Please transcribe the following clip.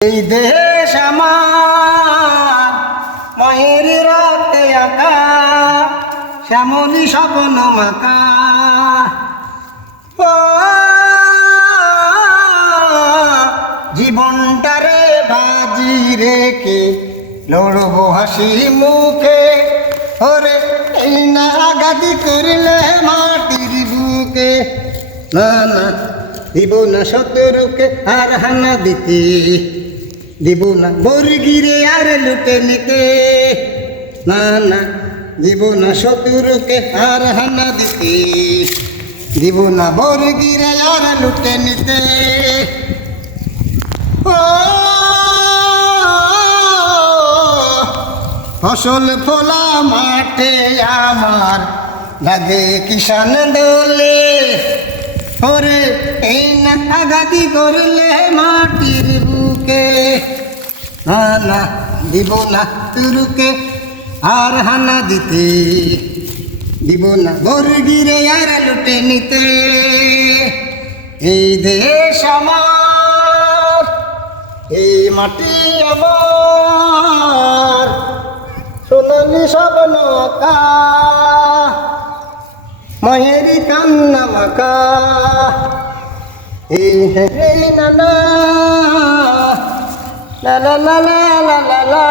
এই দেশ আমার মায়ের রাতে আঁকা শ্যামলী স্বপ্ন মাকা। ও জীবনটারে বাজি রেখে লড়বো হাসি মুখে। ওরে এই না আগাদি করলে মাটির বুকে। না না দিব না শত্রুকে আর হানা দিতে, দিব না বর্গিরে আর লুটে নিতে। না না দিব না শত্রুকে আর হানা দিতে, দিব না বর্গিরে আর লুটে নিতে। ও ফসল ফোলা মাঠে আমার লাগে কিষান দোলে। ওরে এই না আগাদি করলে মাটির বুকে। না না দিব না তুরুকে আর হানা দিতে, দিব না বর্গিরে আর লুটে নিতে। এই দেশ আমার, এই মাটি আমার, সোনালি স্বপ্ন আঁকা মায়েরই কান্না মাকা। এই হে না না লা লা লা লা লা লা লা।